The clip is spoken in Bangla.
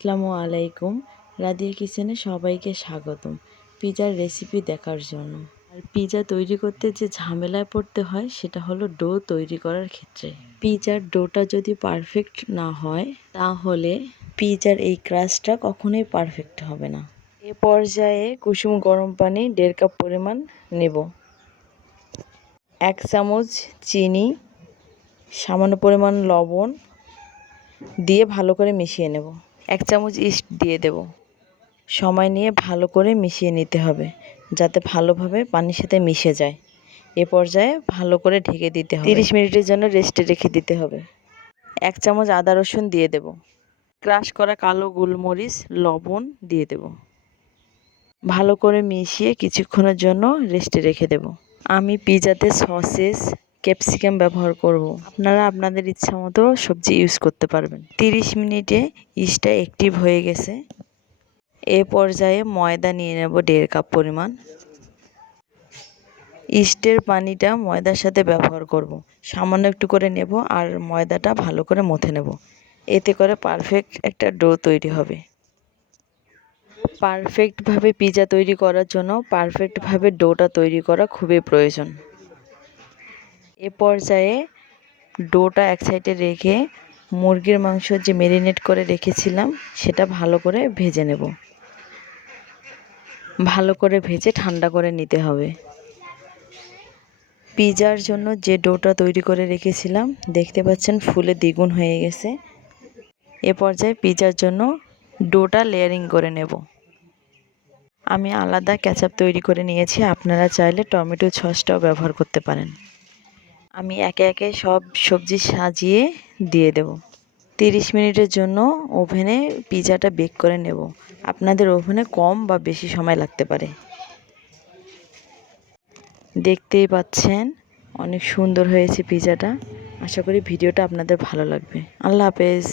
আসসালামু আলাইকুম। রাদিয়া কিচেনে সবাইকে স্বাগতম পিজার রেসিপি দেখার জন্য। আর পিজা তৈরি করতে যে ঝামেলায় পড়তে হয় সেটা হলো ডো তৈরি করার ক্ষেত্রে। পিজার ডোটা যদি পারফেক্ট না হয় তাহলে পিজার এই ক্রাস্টটা কখনোই পারফেক্ট হবে না। এ পর্যায়ে কুসুম গরম পানি 1.5 কাপ পরিমাণ নেব। 1 চামচ চিনি, সামান্য পরিমাণ লবণ দিয়ে ভালো করে মিশিয়ে নেব। 1 চামচ ইস্ট দিয়ে দেব। সময় নিয়ে ভালো করে মিশিয়ে নিতে হবে যাতে ভালোভাবে পানির সাথে মিশে যায়। এ পর্যায়ে ভালো করে ঢেকে দিতে হবে। 30 মিনিটের জন্য রেস্টে রেখে দিতে হবে। 1 চামচ আদা রসুন দিয়ে দেব। ক্রাশ করা কালো গোলমরিচ, লবণ দিয়ে দেব। ভালো করে মিশিয়ে কিছুক্ষণের জন্য রেস্টে রেখে দেব। আমি পিজাতে সসেস, ক্যাপসিকাম ব্যবহার করব। আপনারা আপনাদের ইচ্ছা মতো সবজি ইউজ করতে পারবেন। 30 মিনিটে ইস্টটা অ্যাক্টিভ হয়ে গেছে। এ পর্যায়ে ময়দা নিয়ে নেব 1.5 কাপ পরিমাণ। ইস্টের পানিটা ময়দার সাথে ব্যবহার করব। সামান্য একটু করে নেব আর ময়দাটা ভালো করে মথে নেব। এতে করে পারফেক্ট একটা ডো তৈরি হবে। পারফেক্টভাবে পিজা তৈরি করার জন্য পারফেক্টভাবে ডোটা তৈরি করা খুবই প্রয়োজন। এ পর্যায়ে ডোটা এক সাইডে রেখে মুরগির মাংস যে ম্যারিনেট করে রেখেছিলাম সেটা ভালো করে ভেজে নেব। ভালো করে ভেজে ঠান্ডা করে নিতে হবে। পিজার জন্য যে ডোটা তৈরি করে রেখেছিলাম দেখতে পাচ্ছেন ফুলে দ্বিগুণ হয়ে গেছে। এ পর্যায়ে পিজার জন্য ডোটা লেয়ারিং করে নেব। আমি আলাদা কেচাপ তৈরি করে নিয়েছি, আপনারা চাইলে টমেটো সসটাও ব্যবহার করতে পারেন। আমি একে একে সব সবজি সাজিয়ে দিয়ে দেব। 30 মিনিটের জন্য ওভেনে পিজাটা বেক করে নেব। আপনাদের ওভেনে কম বা বেশি সময় লাগতে পারে। দেখতেই পাচ্ছেন অনেক সুন্দর হয়েছে পিজাটা। আশা করি ভিডিওটা আপনাদের ভালো লাগবে। আল্লাহ হাফেজ।